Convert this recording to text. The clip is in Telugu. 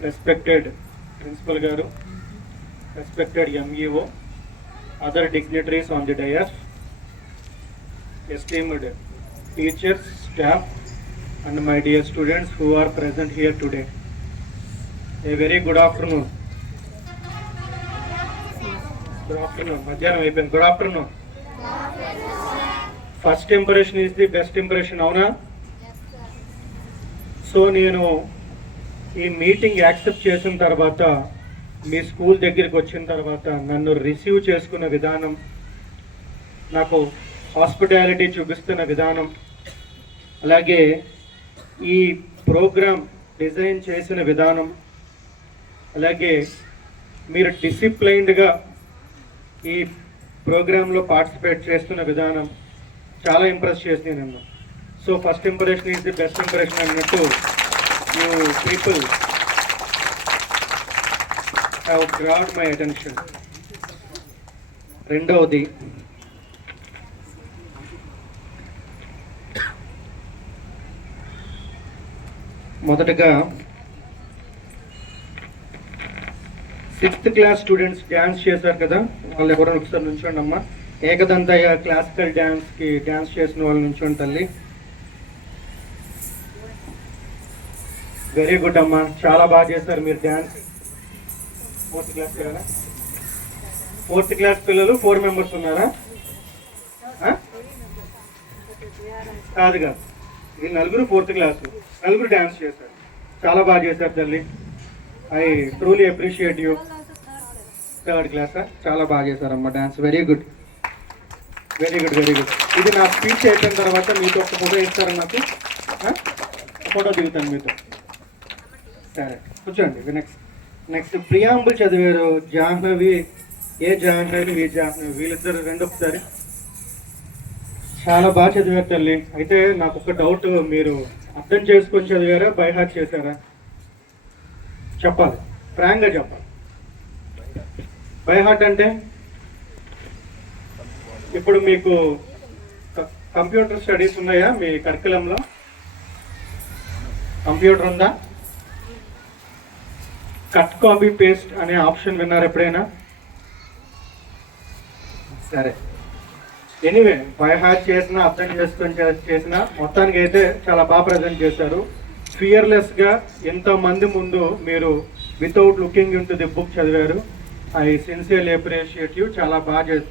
Respected Principal Garu, respected MEO, other dignitaries on the dais, esteemed teachers, staff, and my dear students who are present here today. A very good afternoon. Good afternoon. Madhyanam, good afternoon. First impression is the best impression, avuna? So నేను ఈ మీటింగ్ యాక్సెప్ట్ చేసిన తర్వాత మీ స్కూల్ దగ్గరికి వచ్చిన తర్వాత నన్ను రిసీవ్ చేసుకున్న విధానం, నాకు హాస్పిటాలిటీ చూపిస్తున్న విధానం, అలాగే ఈ ప్రోగ్రామ్ డిజైన్ చేసిన విధానం, అలాగే మీరు డిసిప్లైన్డ్గా ఈ ప్రోగ్రాంలో పార్టిసిపేట్ చేస్తున్న విధానం చాలా ఇంప్రెస్ చేసింది నన్ను. So first impression is the best impression అన్నట్టు you people have grabbed my attention. రెండవది, మొదటగా 6th క్లాస్ స్టూడెంట్స్ డ్యాన్స్ చేశారు కదా, వాళ్ళు ఎవరైనా ఒకసారి నుంచోండి అమ్మా. ఏకదంతయ్య క్లాసికల్ డ్యాన్స్కి డ్యాన్స్ చేసిన వాళ్ళు నుంచోండి తల్లి. వెరీ గుడ్ అమ్మా, చాలా బాగా చేస్తారు మీరు డ్యాన్స్. 4th క్లాస్ కదా, 4th క్లాస్ పిల్లలు 4 మెంబర్స్ ఉన్నారా? కాదు కాదు, ఇది నలుగురు 4th క్లాస్, నలుగురు డ్యాన్స్ చేశారు. చాలా బాగా చేశారు తల్లి. I truly appreciate you. 3rd క్లాసా? చాలా బాగా చేశారమ్మా dance. Very good, very good, very good. ఇది నా స్పీచ్ అయిపోయిన తర్వాత మీతో ఒక ఫోటో ఇస్తారా? నాకు ఫోటో దిగుతాను మీతో. సరే కూర్చోండి. నెక్స్ట్ ప్రియాంబుల్ చదివారు జాహ్నవి. ఏ జాహ్నవి, ఏ జాహ్నవి, వీళ్ళిద్దరు రెండు ఒకసారి. చాలా బాగా చదివారు తల్లి. అయితే నాకు ఒక డౌట్, మీరు అర్థం చేసుకొని చదివారా, బై హార్ట్ చేశారా? చెప్పాలి, ఫ్రాంక్గా చెప్పాలి. బై హార్ట్ అంటే ఇప్పుడు మీకు కంప్యూటర్ స్టడీస్ ఉన్నాయా మీ కరికులంలో? కంప్యూటర్ ఉందా? కట్ కాపీ పేస్ట్ అనే ఆప్షన్ విన్నారు ఎప్పుడైనా? సరే, ఎనీవే బై హార్ట్ చేసినా అర్థం చేసుకొని చేసినా మొత్తానికి అయితే చాలా బాగా ప్రజెంట్ చేశారు. ఫియర్లెస్గా ఎంతమంది ముందు మీరు without looking in to the book చదివారు. I sincerely appreciate you. చాలా బాగా చేశారు.